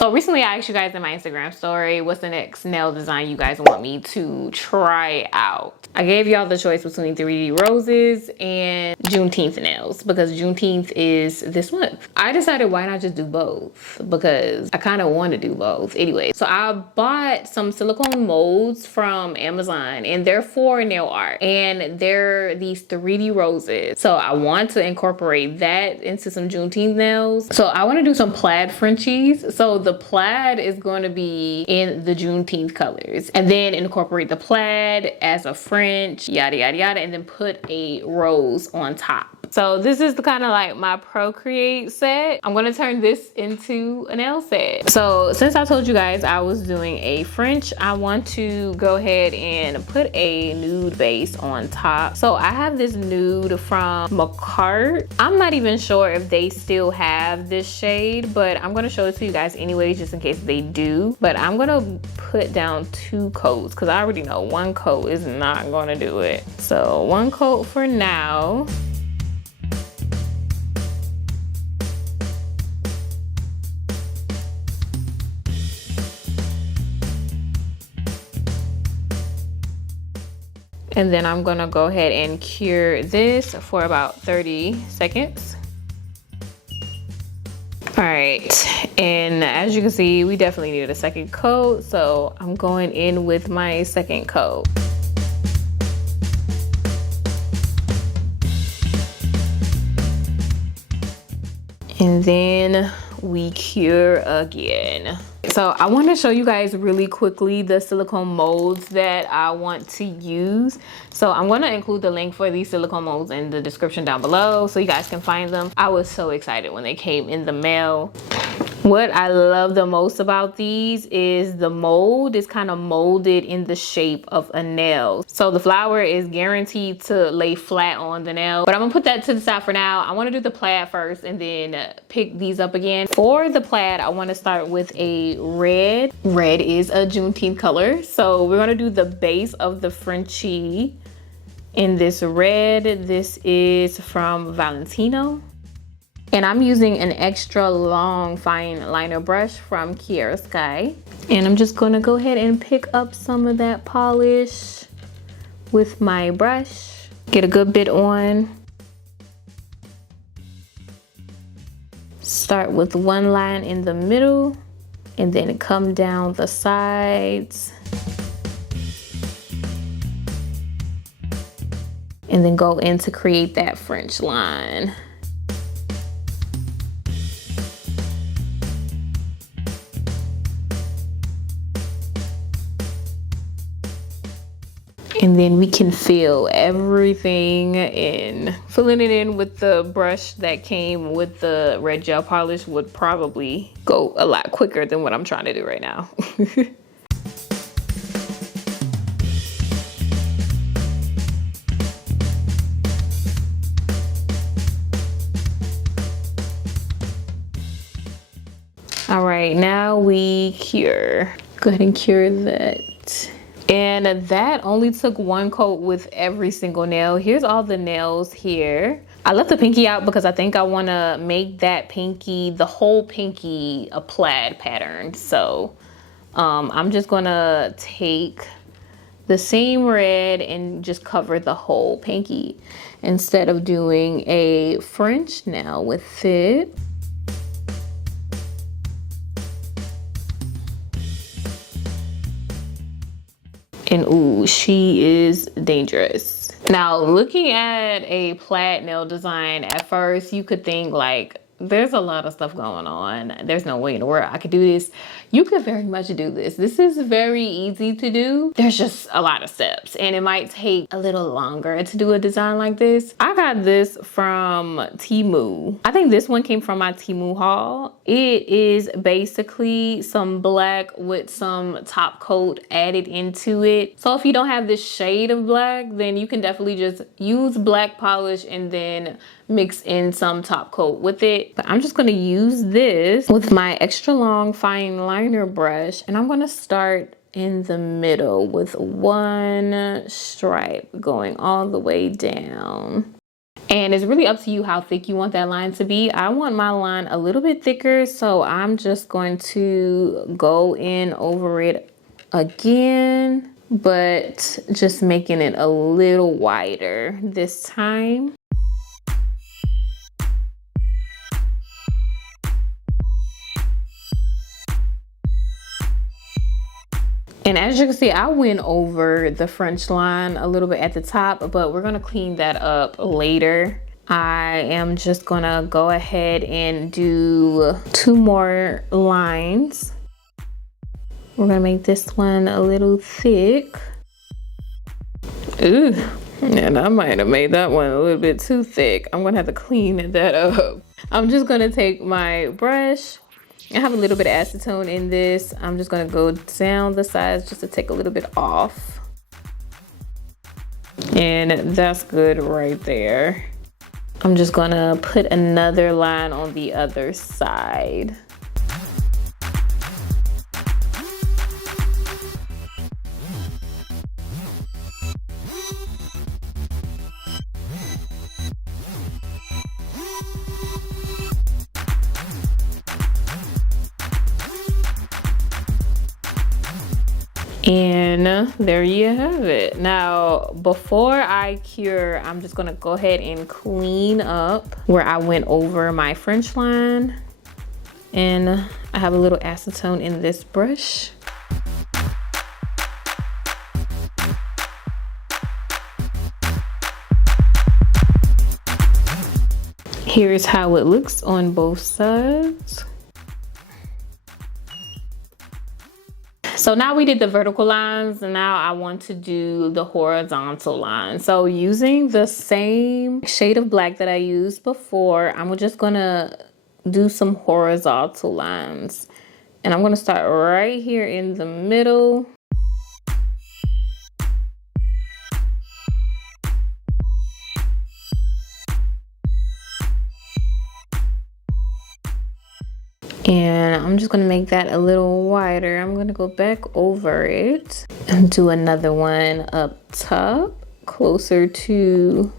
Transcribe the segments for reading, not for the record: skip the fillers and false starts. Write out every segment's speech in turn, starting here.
So recently I asked you guys in my Instagram story, what's the next nail design you guys want me to try out? I gave y'all the choice between 3D roses and Juneteenth nails because Juneteenth is this month. I decided why not just do both because I kind of want to do both anyway. So I bought some silicone molds from Amazon and they're for nail art and they're these 3D roses. So I want to incorporate that into some Juneteenth nails. So I want to do some plaid Frenchies. So the plaid is going to be in the Juneteenth colors and then incorporate the plaid as a French, yada, yada, yada, and then put a rose on top. So this is the kind of like my Procreate set. I'm gonna turn this into a nail set. So since I told you guys I was doing a French, I want to go ahead and put a nude base on top. So I have this nude from McCart. I'm not even sure if they still have this shade, but I'm gonna show it to you guys anyways, just in case they do. But I'm gonna put down 2 coats because I already know 1 coat is not gonna do it. So 1 coat for now. And then I'm gonna go ahead and cure this for about 30 seconds. All right, and as you can see, we definitely needed a 2nd coat, so I'm going in with my 2nd coat. And then we cure again. So I want to show you guys really quickly the silicone molds that I want to use. So I'm going to include the link for these silicone molds in the description down below so you guys can find them. I was so excited when they came in the mail. What I love the most about these is the mold is kind of molded in the shape of a nail. So the flower is guaranteed to lay flat on the nail, but I'm gonna put that to the side for now. I want to do the plaid first and then pick these up again. For the plaid, I want to start with a red. Red is a Juneteenth color. So we're gonna do the base of the Frenchie in this red. This is from Valentino. And I'm using an extra long fine liner brush from Kiara Sky. And I'm just gonna go ahead and pick up some of that polish with my brush. Get a good bit on. Start with 1 line in the middle and then come down the sides. And then go in to create that French line. And then we can fill everything in. Filling it in with the brush that came with the red gel polish would probably go a lot quicker than what I'm trying to do right now. All right, now we cure. Go ahead and cure that. And that only took 1 coat with every single nail. Here's all the nails here. I left the pinky out because I think I want to make that pinky, the whole pinky, a plaid pattern. So I'm just gonna take the same red and just cover the whole pinky instead of doing a French nail with it. And ooh, she is dangerous. Now, looking at a plaid nail design, at first you could think like, there's a lot of stuff going on. There's no way in the world I could do this. You could very much do this. This is very easy to do. There's just a lot of steps and it might take a little longer to do a design like this. I got this from Temu. I think this one came from my Temu haul. It is basically some black with some top coat added into it. So if you don't have this shade of black, then you can definitely just use black polish and then mix in some top coat with it. But I'm just gonna use this with my extra long fine liner brush and I'm gonna start in the middle with 1 stripe going all the way down. And it's really up to you how thick you want that line to be. I want my line a little bit thicker, so I'm just going to go in over it again, but just making it a little wider this time. And as you can see, I went over the French line a little bit at the top, but we're gonna clean that up later. I am just gonna go ahead and do 2 more lines. We're gonna make this one a little thick. Ooh, and I might have made that one a little bit too thick. I'm gonna have to clean that up. I'm just gonna take my brush. I have a little bit of acetone in this. I'm just gonna go down the sides just to take a little bit off. And that's good right there. I'm just gonna put another line on the other side. And there you have it. Now, before I cure, I'm just gonna go ahead and clean up where I went over my French line. And I have a little acetone in this brush. Here's how it looks on both sides. So now we did the vertical lines, and now I want to do the horizontal lines. So using the same shade of black that I used before, I'm just gonna do some horizontal lines. And I'm gonna start right here in the middle. And I'm just gonna make that a little wider. I'm gonna go back over it and do another one up top, closer to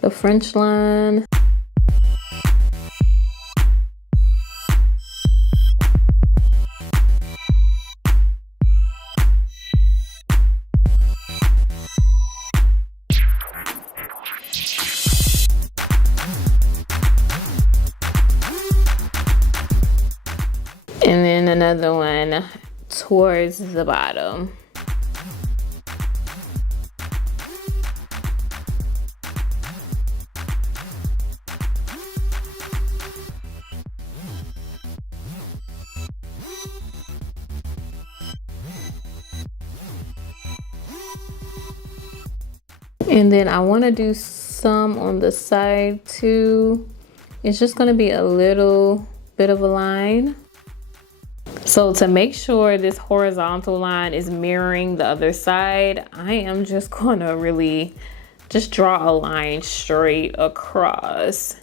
the French line. And then another one towards the bottom. And then I want to do some on the side too. It's just going to be a little bit of a line. So to make sure this horizontal line is mirroring the other side, I am just gonna really just draw a line straight across.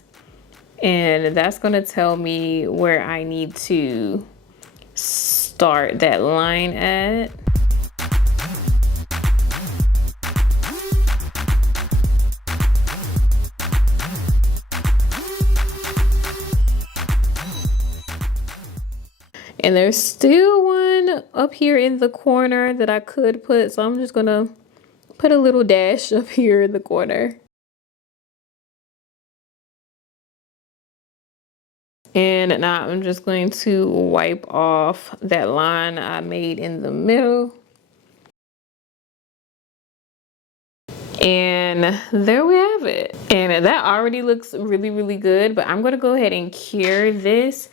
And that's gonna tell me where I need to start that line at. And there's still one up here in the corner that I could put, so I'm just gonna put a little dash up here in the corner. And now I'm just going to wipe off that line I made in the middle. And there we have it. And that already looks really, really good, but I'm gonna go ahead and cure this.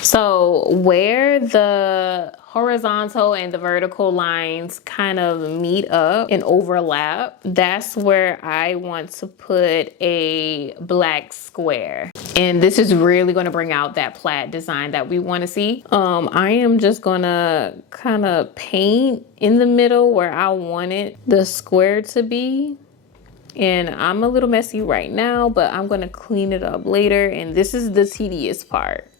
So where the horizontal and the vertical lines kind of meet up and overlap, that's where I want to put a black square. And this is really going to bring out that plaid design that we want to see. I am just going to kind of paint in the middle where I wanted the square to be. And I'm a little messy right now, but I'm going to clean it up later. And this is the tedious part.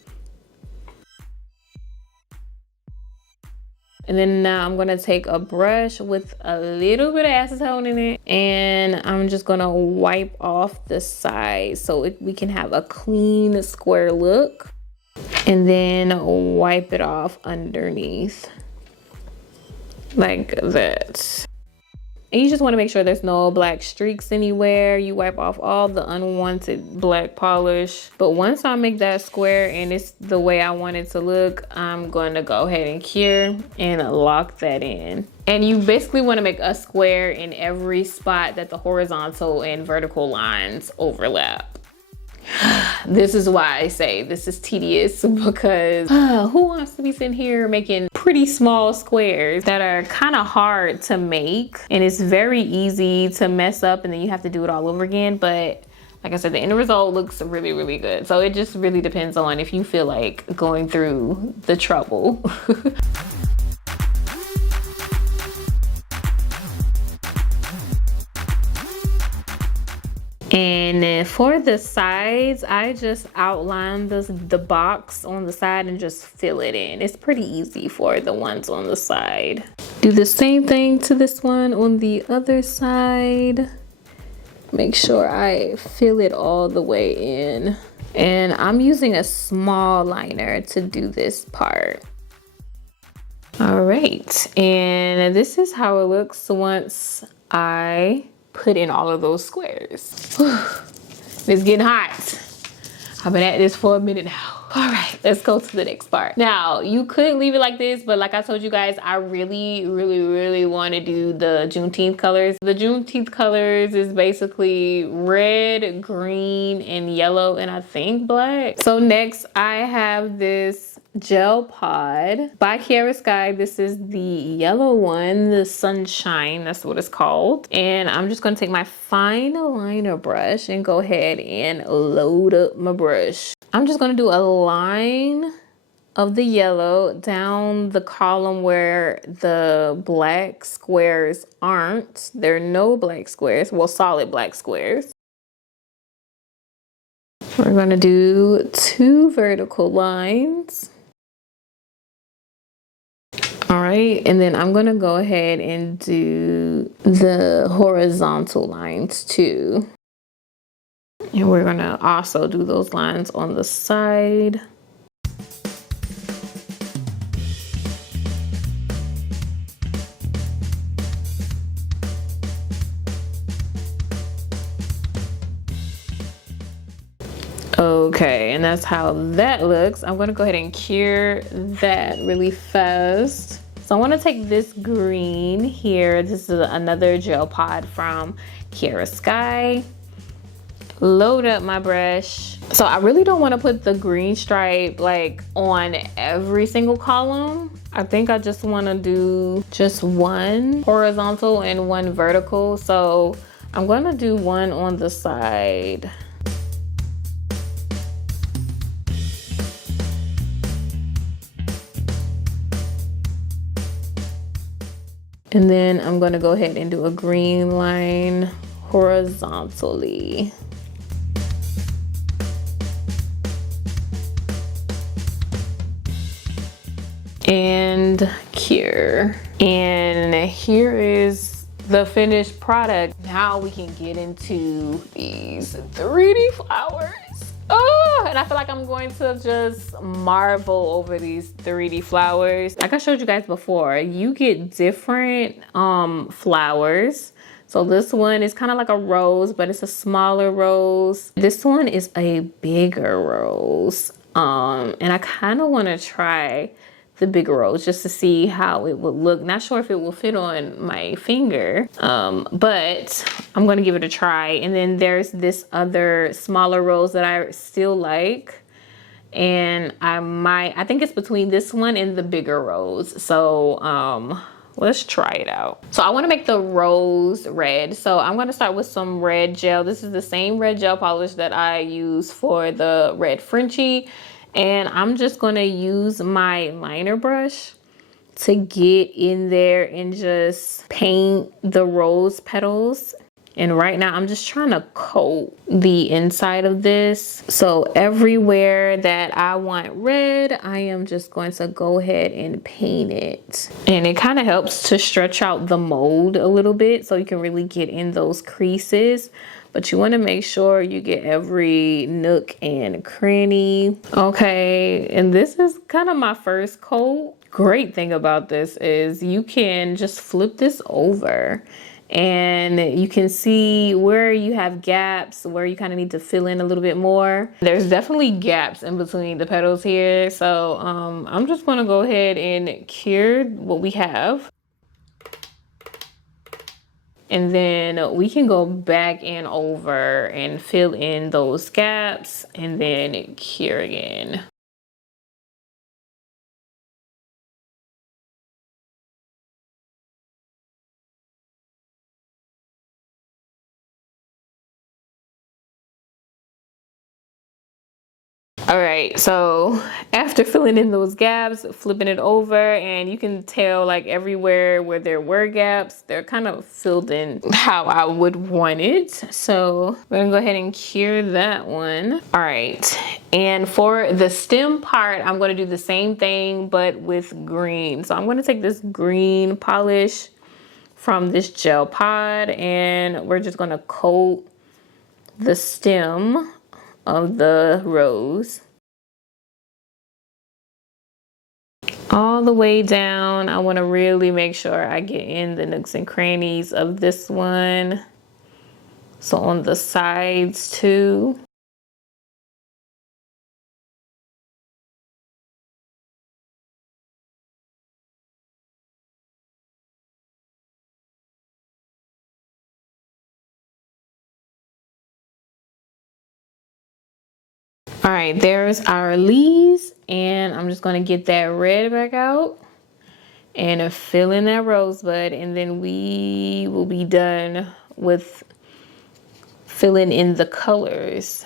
And then now I'm gonna take a brush with a little bit of acetone in it, and I'm just gonna wipe off the sides so we can have a clean square look. And then wipe it off underneath like that. And you just want to make sure there's no black streaks anywhere. You wipe off all the unwanted black polish. But once I make that square and it's the way I want it to look, I'm going to go ahead and cure and lock that in. And you basically want to make a square in every spot that the horizontal and vertical lines overlap. This is why I say this is tedious, because who wants to be sitting here making pretty small squares that are kind of hard to make, and it's very easy to mess up and then you have to do it all over again. But like I said, the end result looks really, really good. So it just really depends on if you feel like going through the trouble. And then for the sides, I just outline the box on the side and just fill it in. It's pretty easy for the ones on the side. Do the same thing to this one on the other side. Make sure I fill it all the way in. And I'm using a small liner to do this part. All right, and this is how it looks once I put in all of those squares. It's getting hot. I've been at this for a minute now. All right, let's go to the next part. Now, you could leave it like this, but like I told you guys, I really, really, really want to do the Juneteenth colors. The Juneteenth colors is basically red, green, and yellow, and I think black. So next, I have this gel pod by Kiara Sky. This is the yellow one, the Sunshine, that's what it's called. And I'm just gonna take my fine liner brush and go ahead and load up my brush. I'm just gonna do a line of the yellow down the column where the black squares aren't. There are no black squares, well, solid black squares. We're gonna do 2 vertical lines. All right, and then I'm gonna go ahead and do the horizontal lines too. And we're gonna also do those lines on the side. Okay, and that's how that looks. I'm gonna go ahead and cure that really fast. So I wanna take this green here. This is another gel pod from Kiara Sky. Load up my brush. So I really don't wanna put the green stripe like on every single column. I think I just wanna do just one horizontal and one vertical. So I'm gonna do one on the side. And then I'm gonna go ahead and do a green line horizontally. And cure. And here is the finished product. Now we can get into these 3D flowers. Oh, and I feel like I'm going to just marvel over these 3D flowers. Like I showed you guys before, you get different flowers. So this one is kind of like a rose, but it's a smaller rose. This one is a bigger rose. And I kind of want to try the bigger rose just to see how it would look. Not sure if it will fit on my finger, but I'm gonna give it a try. And then there's this other smaller rose that I still like, and I think it's between this one and the bigger rose. So let's try it out. So I want to make the rose red. So I'm going to start with some red gel. This is the same red gel polish that I use for the red Frenchie. And I'm just going to use my liner brush to get in there and just paint the rose petals And right now I'm just trying to coat the inside of this. So everywhere that I want red, I am just going to go ahead and paint it. And it kind of helps to stretch out the mold a little bit so you can really get in those creases. But you want to make sure you get every nook and cranny. Okay, and this is kind of my first coat. Great thing about this is you can just flip this over and you can see where you have gaps, where you kind of need to fill in a little bit more. There's definitely gaps in between the petals here. So I'm just gonna go ahead and cure what we have. And then we can go back and over and fill in those gaps and then cure again. All right, so after filling in those gaps, flipping it over, and you can tell like everywhere where there were gaps, they're kind of filled in how I would want it. So we're gonna go ahead and cure that one. All right, and for the stem part, I'm gonna do the same thing, but with green. So I'm gonna take this green polish from this gel pod, and we're just gonna coat the stem of the rose all the way down. I want to really make sure I get in the nooks and crannies of this one. So on the sides too. All right, there's our leaves, and I'm just going to get that red back out and fill in that rosebud, and then we will be done with filling in the colors.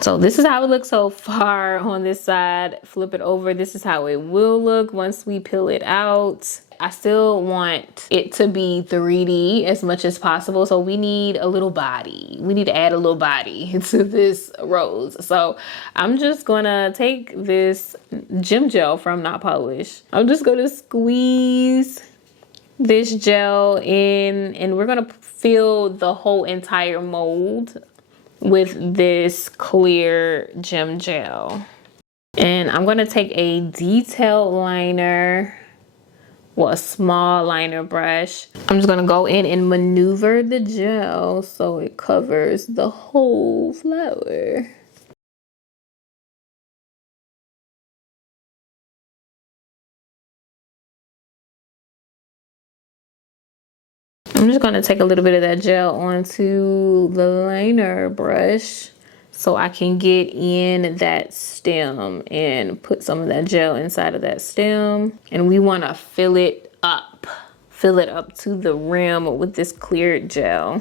So this is how it looks so far on this side. Flip it over. This is how it will look once we peel it out. I still want it to be 3D as much as possible. So we need a little body. We need to add a little body to this rose. So I'm just gonna take this gem gel from Not Polish. I'm just gonna squeeze this gel in, and we're gonna fill the whole entire mold with this clear gem gel. And I'm gonna take a detail liner, well, a small liner brush. I'm just gonna go in and maneuver the gel so it covers the whole flower. I'm just gonna take a little bit of that gel onto the liner brush so I can get in that stem and put some of that gel inside of that stem. And we wanna fill it up to the rim with this cleared gel.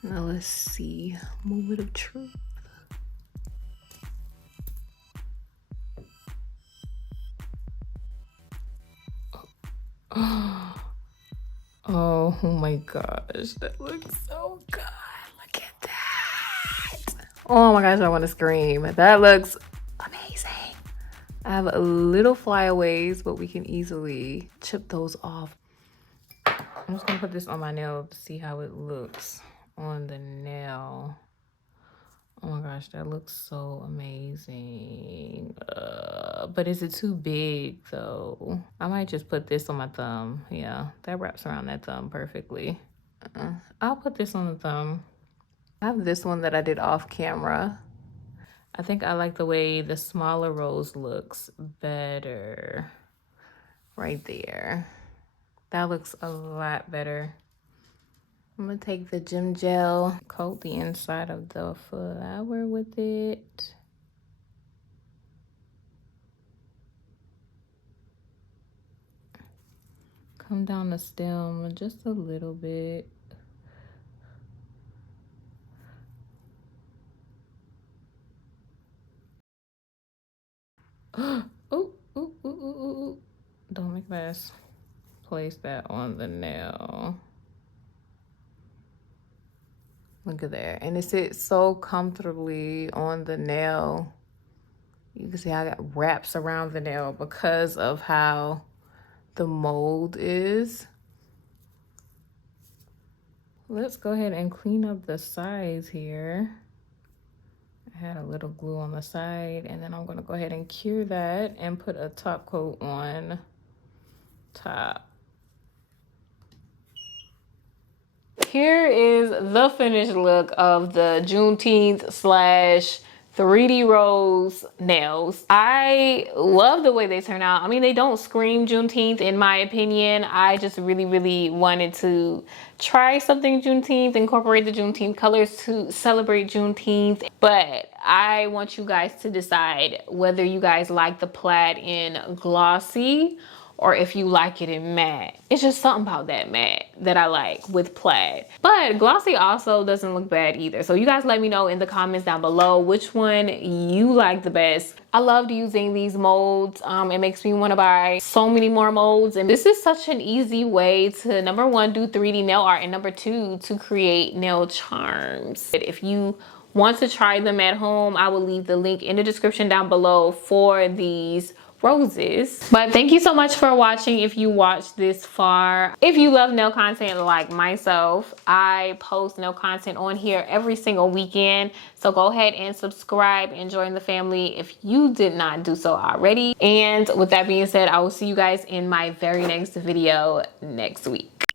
Now let's see, moment of truth. Oh my gosh, that looks so good. Look at that. Oh my gosh, I want to scream. That looks amazing. I have a little flyaways, but we can easily chip those off. I'm just gonna put this on my nail to see how it looks on the nail. Oh my gosh, that looks so amazing. But is it too big though? I might just put this on my thumb. Yeah, that wraps around that thumb perfectly. I'll put this on the thumb. I have this one that I did off camera. I think I like the way the smaller rose looks better right there. That looks a lot better. I'm gonna take the gem gel, coat the inside of the flower with it. come down the stem just a little bit. Oh, ooh, ooh, ooh, ooh, ooh. Don't make a mess. Place that on the nail. Look at that. And it sits so comfortably on the nail. You can see how it wraps around the nail because of how the mold is. Let's go ahead and clean up the sides here. I had a little glue on the side, and then I'm gonna go ahead and cure that and put a top coat on top. Here is the finished look of the Juneteenth slash 3D rose nails. I love the way they turn out. I mean, they don't scream Juneteenth in my opinion. I just really wanted to try something Juneteenth, incorporate the Juneteenth colors to celebrate Juneteenth. But I want you guys to decide whether you guys like the plaid in glossy or if you like it in matte. It's just something about that matte that I like with plaid. But glossy also doesn't look bad either. So you guys let me know in the comments down below which one you like the best. I loved using these molds. It makes me want to buy so many more molds. And this is such an easy way to, number one, do 3D nail art, and number two, to create nail charms. If you want to try them at home, I will leave the link in the description down below for these roses. But thank you so much for watching if you watched this far. If you love nail content like myself, I post nail content on here every single weekend. So go ahead and subscribe and join the family if you did not do so already. And with that being said, I will see you guys in my very next video next week.